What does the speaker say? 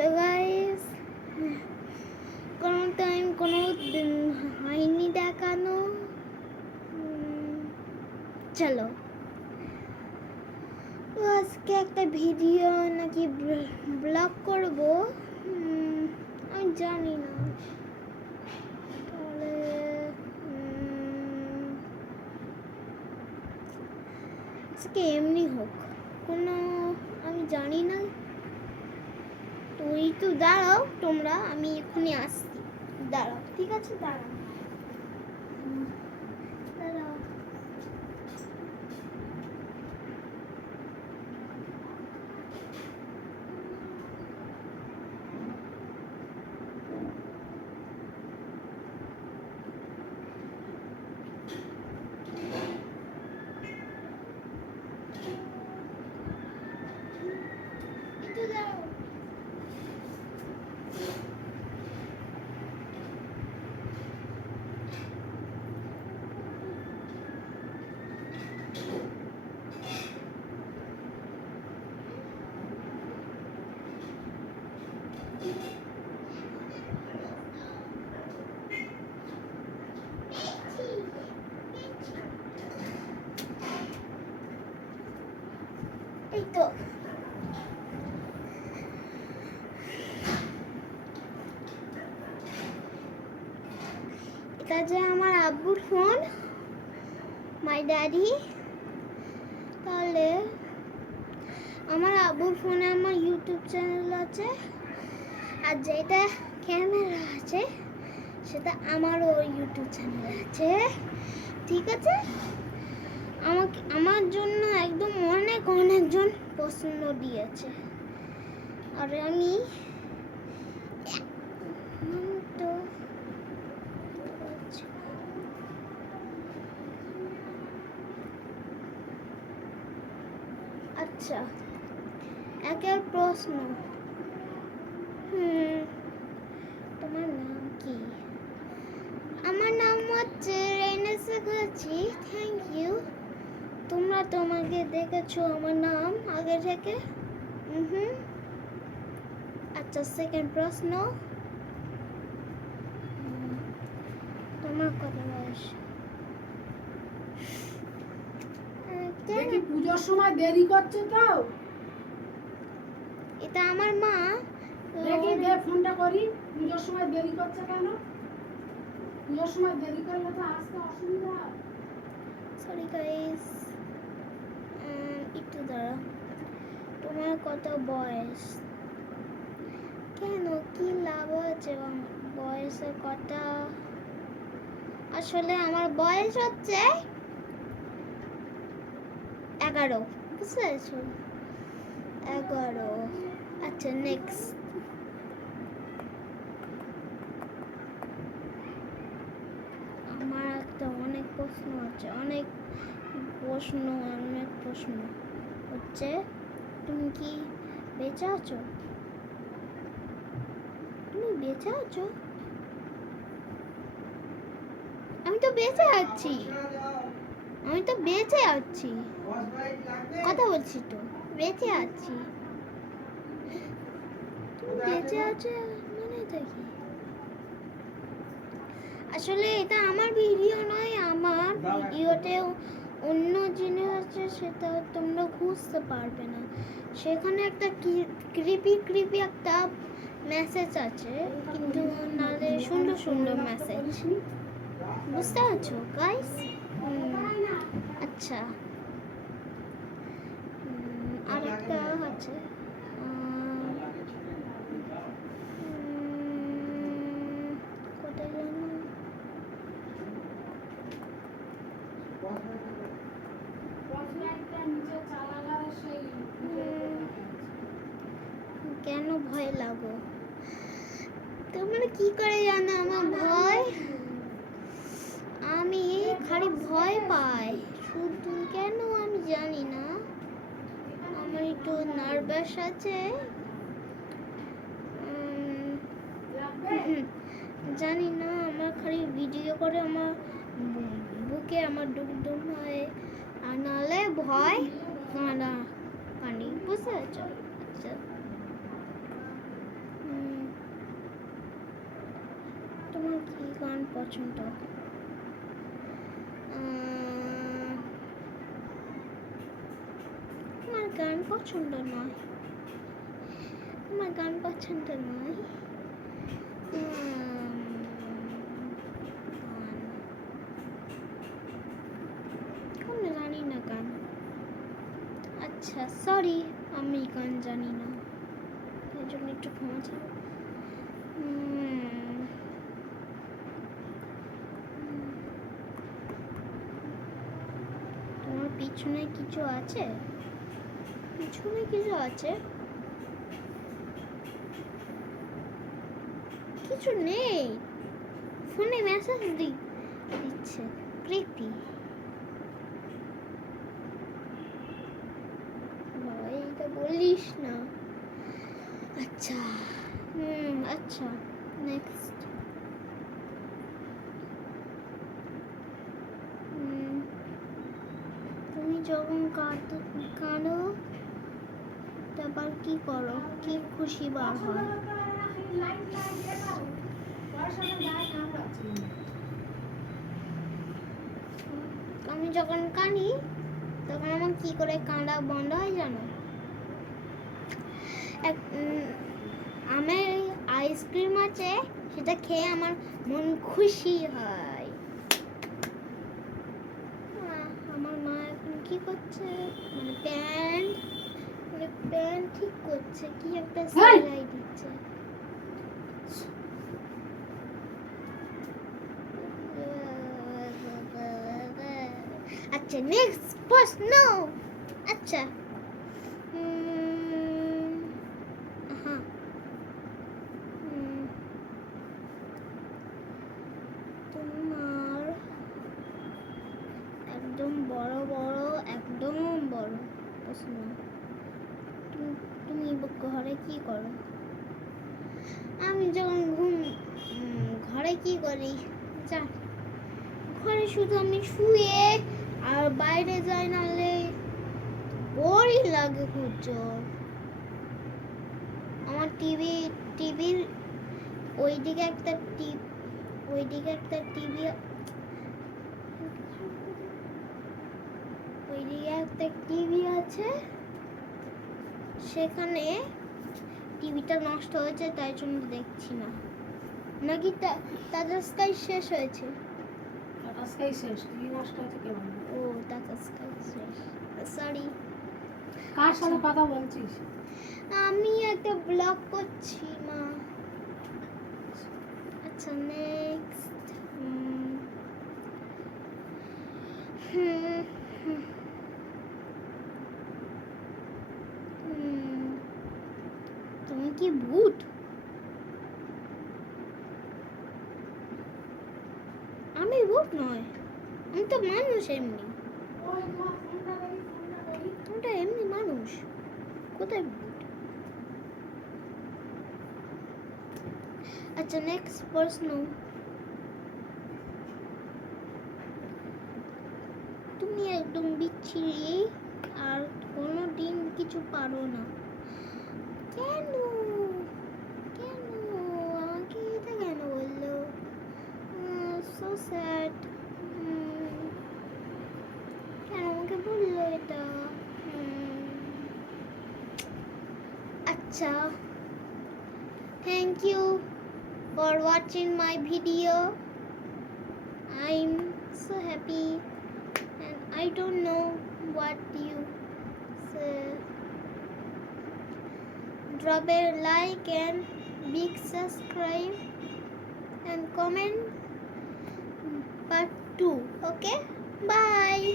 Hello guys, কোনো time কোনো দিন হয়নি দেখানো। চলো তো আজকে একটা ভিডিও নাকি ব্লগ করব, আমি জানি না। তাহলে আজকে এমনি হোক, কোনো আমি জানি না। তুই তো দাঁড়াও, তোমরা আমি এক্ষুনি আসছি। দাঁড়াও, ঠিক আছে, দাঁড়াও দাঁড়াও। একটু দাঁড়াও। এই তো এটা যে আমার আব্বুর ফোন, মাই ড্যাডি। তাহলে আমার আব্বুর ফোনে আমার ইউটিউব চ্যানেল আছে, আর যেটা ক্যামেরা আছে সেটা আমারও ইউটিউব চ্যানেল আছে, ঠিক আছে। আমার জন্য একদম অনেকজন পছন্দ দিয়েছে, আর আমি তো আচ্ছা, একের প্রশ্ন, তোমার নাম কি? আমার নাম হচ্ছে রেনেসা গাছি। Thank you. তোমরা তোমাকে দেখেছো আমার নাম আগে থেকে? আচ্ছা, সেকেন্ড প্রশ্ন, তোমার কত বয়স? দেখি পূজার সময় দেরি করছে তো। এটা আমার মা। দেখি দে ফোনটা করি, পূজার সময় দেরি করছে কেন? পূজার সময় দেরি করলে তো আসতে অসুবিধা। সরি গাইস, একটু দাঁড়াও। তোমার কত বয়স? কেন, কি লাভ আছে বয়সের কথা? আসলে আমার বয়স হচ্ছে 11, বুঝতে পেরেছো? 11। আচ্ছা, নেক্সট। আমার একটা অনেক প্রশ্ন আছে, অনেক প্রশ্ন হচ্ছে, তুমি কি বেঁচে আছো? তুমি বেঁচে আছো? আমি তো বেঁচে আছি, কথা বলছি তো, বেঁচে আছি। তুমি বেঁচে আছো মানে দেখি। আসলে এটা আমার ভিডিও নয়, আমার ভিডিওতে অন্য জিনিস আছে, সেটা তোমরা বুঝতে পারবে না। সেখানে একটা ক্রিপি একটা মেসেজ আছে, কিন্তু নালে সুন্দর মেসেজ, বুঝতে পারছো গাইস? আচ্ছা, আর একটা আছে, কোথায় জানো? কেন ভয় লাগো? তোমরা কি করে জানো আমার ভয়? আমি খালি ভয় পাই শুধু, কেন আমি জানি না। আমার একটু নার্ভাস আছে, জানি না। আমার খালি ভিডিও করে আমার বুকে আমার ডুম হয়, আর নাহলে ভয় কাঁদি, বুঝতে পারছো? আচ্ছা, গান পছন্দ? আমার গান পছন্দ নয়। আমার গান পছন্দ নয়। কোনো জানি না গান। আচ্ছা সরি, আমি গান জানি না, তার জন্য একটু ক্ষমা চাই। তোমার পিছনে কিছু আছে? পিছনে কিছু আছে? কিছু নেই, ফোনে মেসেজ দিচ্ছে। কৃতি এইটা বলিস না। আচ্ছা আচ্ছা নেক্সট। তুমি যখন কাঁদো তারপর কি করো? কি খুশি বার হয়? আমি যখন কাঁদি তখন আমার কি করে কাঁদা বন্ধ হয় জানো? আমার আইসক্রিম আছে, সেটা খেয়ে আমার মন খুশি হয়। আমার মা এখন কি করছে? প্যান্ট ঠিক করছে, কি একটা সেলাই দিচ্ছে। আচ্ছা নেক্সট প্রশ্ন। আচ্ছা তোমার একদম বড় প্রশ্ন, তুমি ঘরে কি করো? আমি যখন ঘরে কি করি জান? ঘরে শুধু আমি শুয়ে আর বাইরে যাই, নাহলে বোরিং লাগে খুব জোর। আমার টিভির ওইদিকে একটা টিভি আছে, সেখানে টিভিটা নষ্ট হয়েছে, তাই জন্য দেখছি না। নাকি টাটা স্কাই শেষ হয়েছে? টাটা স্কাই শেষ, টিভি নষ্ট হয়েছে কে বলল? ও টাটা স্কাই শেষ, সরি। কার সাথে কথা বলছিস? আমি একটা ব্লগ করছি মা। আচ্ছা নেক্সট। তুমি কি ভূত? আমি ভূত নয়, আমি তো মানুষ এমনি। ওই তোমার ফোনটা করি। ওটা এমনি মানুষ, কোথায় ভূত? আচ্ছা নেক্সট প্রশ্ন। তুমি একদম বিচ্ছিরি আর কোনো দিন কিছু পারো না, কেন? আমাকে এটা কেন বললো? So sad. কেন আমাকে বললো এটা? আচ্ছা, thank you for watching my video. I'm so happy and I don't know what you say. Drop a like and big subscribe and comment part 2. Okay, bye.